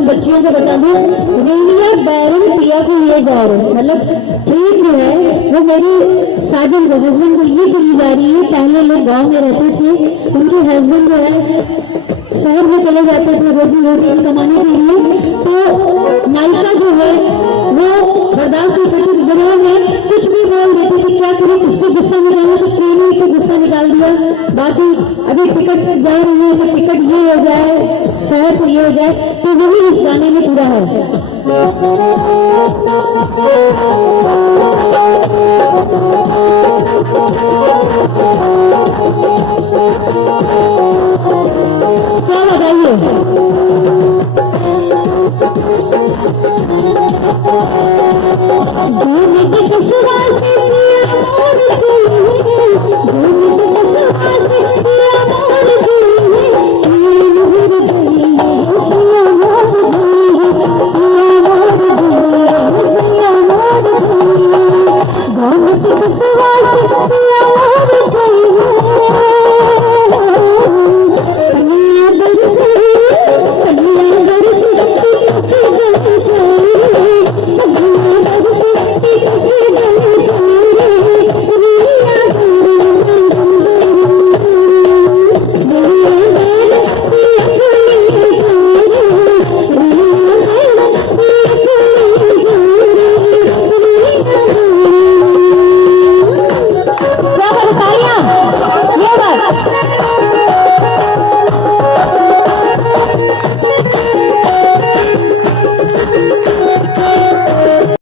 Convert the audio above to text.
बच्चियों को बता दूं, रेलिया बैरन पिया को ये गा रहे, मतलब ट्रेन जो है वो मेरी साजन को हस्बैंड को ये चली जा रही है। पहले लोग गांव में रहते थे, उनके हस्बैंड जो है शहर में चले जाते थे रोजी रोटी कमाने के लिए, तो नायिका जो है वो बर्दाश्त नहीं करती, दिमाग में कुछ भी बोल देती थी, क्या करें किससे गुस्सा निकालना, तो ट्रेन पे गुस्सा निकाल दिया। बाकी अभी टिकट से जा रही है तो टिकट ये हो जाए, शहर को ये हो जाए, तो वही इस गाने में पूरा है। क्या बताइए, से